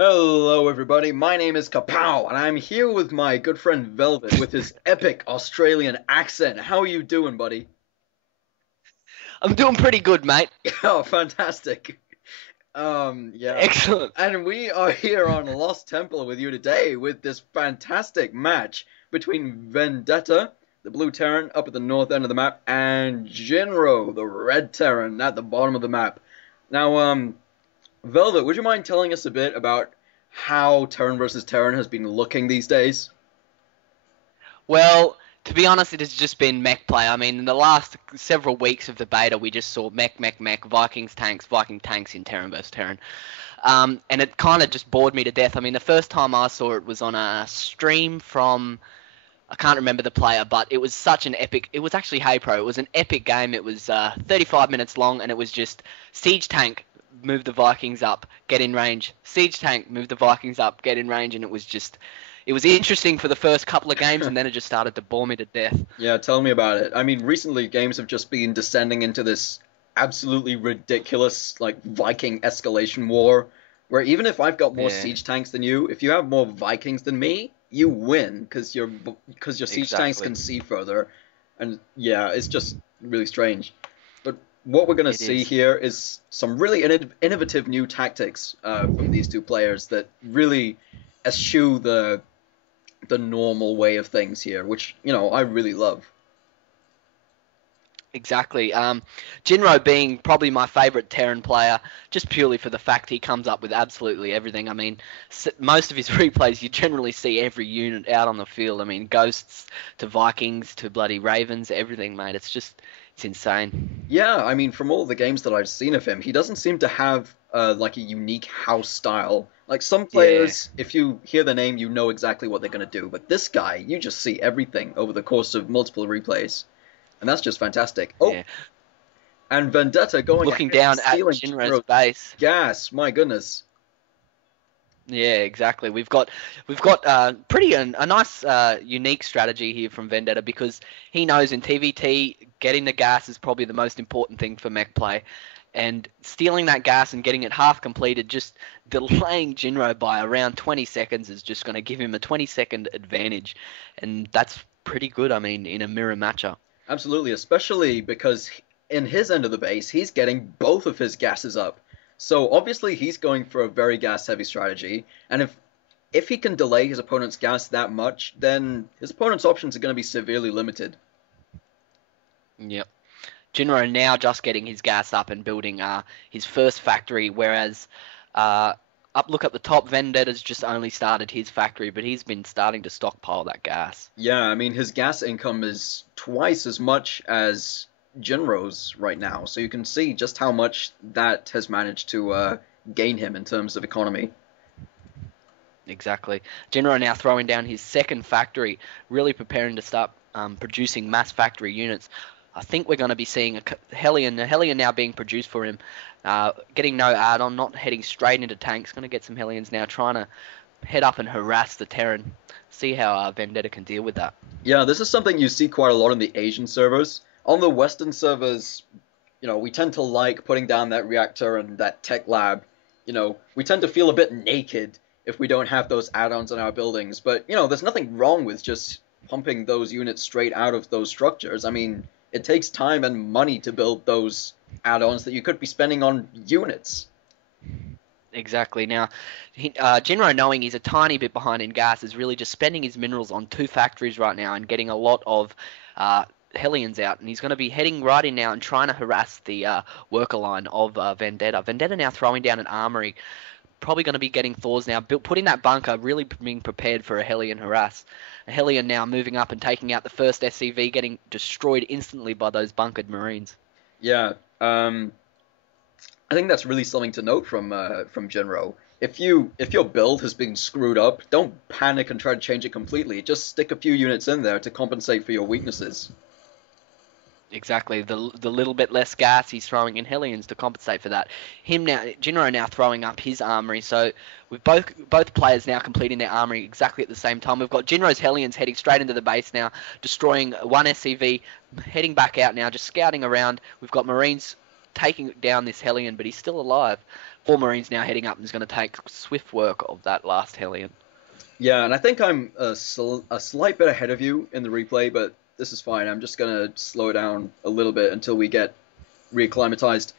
Hello, everybody. My name is Kapow, and I'm here with my good friend Velvet with his epic Australian accent. How are you doing, buddy? I'm doing pretty good, mate. Oh, fantastic. Yeah. Excellent. And we are here on Lost Temple with you today with this fantastic match between Vendetta, the blue Terran, up at the north end of the map, and Jinro, the red Terran, at the bottom of the map. Now, Velvet, would you mind telling us a bit about how Terran versus Terran has been looking these days? Well, to be honest, it has just been mech play. I mean, in the last several weeks of the beta, we just saw mech, Vikings tanks, Viking tanks in Terran versus Terran. And it kind of just bored me to death. I mean, the first time I saw it was on a stream from, I can't remember the player, but it was such an epic. It was actually Hey Pro. It was an epic game. It was 35 minutes long, and it was just siege tank, move the Vikings up, get in range. Siege tank, move the Vikings up, get in range, and it was interesting for the first couple of games, and then it just started to bore me to death. Yeah, tell me about it. I mean, recently games have just been descending into this absolutely ridiculous, like, Viking escalation war, where even if I've got more Yeah, siege tanks than you, if you have more Vikings than me, you win because your siege tanks exactly. can see further, and yeah, it's just really strange. But what we're gonna It see is. here is some really innovative new tactics from these two players that really eschew the normal way of things here, which I really love. Exactly. Jinro being probably my favourite Terran player, just purely for the fact he comes up with absolutely everything. I mean, most of his replays, you generally see every unit out on the field. I mean, ghosts to Vikings to bloody Ravens, everything, mate. It's insane. Yeah, I mean, from all the games that I've seen of him, he doesn't seem to have like a unique house style. Like some Yeah, players, if you hear the name, you know exactly what they're gonna do. But this guy, you just see everything over the course of multiple replays, and that's just fantastic. Oh, yeah. and Vendetta going Looking ahead and down at stealing Jinro's Jinro's base. gas. My goodness. Yeah, exactly. We've got pretty a nice unique strategy here from Vendetta because he knows in TvT getting the gas is probably the most important thing for mech play, and stealing that gas and getting it half completed, just delaying Jinro by around 20 seconds is just going to give him a 20-second advantage, and that's pretty good. I mean, in a mirror matchup. Absolutely, especially because in his end of the base, he's getting both of his gases up. So obviously he's going for a very gas heavy strategy, and if he can delay his opponent's gas that much, then his opponent's options are going to be severely limited. Yep. Jinro now just getting his gas up and building his first factory, whereas uh, look at the top, Vendetta's just only started his factory, but he's been starting to stockpile that gas. Yeah, I mean his gas income is twice as much as Jinro's right now, so you can see just how much that has managed to gain him in terms of economy. Exactly. Jinro now throwing down his second factory, really preparing to start producing mass factory units. I think we're going to be seeing a Hellion now being produced for him, getting no add-on, not heading straight into tanks. Going to get some Hellions now, trying to head up and harass the Terran. See how Vendetta can deal with that. Yeah, this is something you see quite a lot in the Asian servers. On the Western servers, we tend to like putting down that reactor and that tech lab. We tend to feel a bit naked if we don't have those add-ons in our buildings. But, there's nothing wrong with just pumping those units straight out of those structures. I mean, it takes time and money to build those add-ons that you could be spending on units. Exactly. Now, Jinro, knowing he's a tiny bit behind in gas, is really just spending his minerals on two factories right now and getting a lot of Hellions out. And he's going to be heading right in now and trying to harass the worker line of Vendetta. Vendetta now throwing down an armory. Probably going to be getting Thors now, putting that bunker, really being prepared for a Hellion harass. A Hellion now moving up and taking out the first SCV, getting destroyed instantly by those bunkered Marines. Yeah, I think that's really something to note from Jinro. If your build has been screwed up, don't panic and try to change it completely. Just stick a few units in there to compensate for your weaknesses. Exactly. The little bit less gas he's throwing in Hellions to compensate for that. Jinro now throwing up his armory. So with both players now completing their armory exactly at the same time. We've got Jinro's Hellions heading straight into the base now, destroying one SCV, heading back out now, just scouting around. We've got Marines taking down this Hellion, but he's still alive. 4 Marines now heading up and is going to take swift work of that last Hellion. Yeah, and I think I'm a slight bit ahead of you in the replay, but this is fine. I'm just gonna slow down a little bit until we get reacclimatized.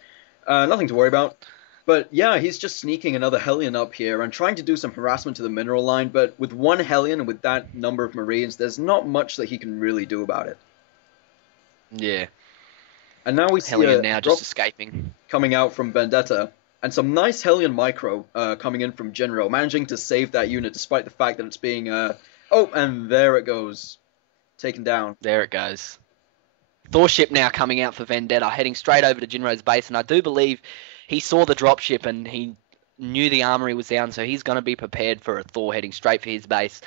Nothing to worry about. But yeah, he's just sneaking another Hellion up here and trying to do some harassment to the mineral line, but with one Hellion and with that number of Marines, there's not much that he can really do about it. Yeah. And now we see Hellion a now drop just escaping. coming out from Vendetta, and some nice Hellion micro coming in from Jinro, managing to save that unit despite the fact that it's being... Oh, and there it goes. Taken down. There it goes. Thor ship now coming out for Vendetta, heading straight over to Jinro's base, and I do believe he saw the dropship and he knew the armory was down, so he's going to be prepared for a Thor heading straight for his base.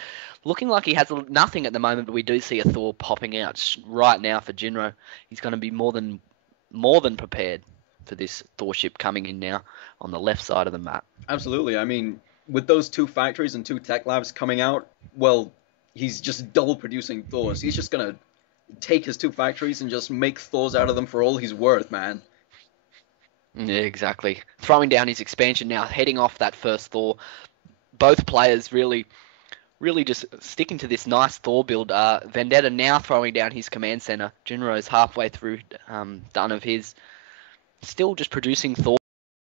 Looking like he has nothing at the moment, but we do see a Thor popping out right now for Jinro. He's going to be more than prepared for this Thor ship coming in now on the left side of the map. Absolutely. I mean, with those 2 factories and 2 tech labs coming out, well, he's just double producing Thors. He's just gonna take his 2 factories and just make Thors out of them for all he's worth, man. Yeah, exactly. Throwing down his expansion now, heading off that first Thor. Both players really just sticking to this nice Thor build. Vendetta now throwing down his command center. Jinro's halfway through, done of his. Still just producing Thor.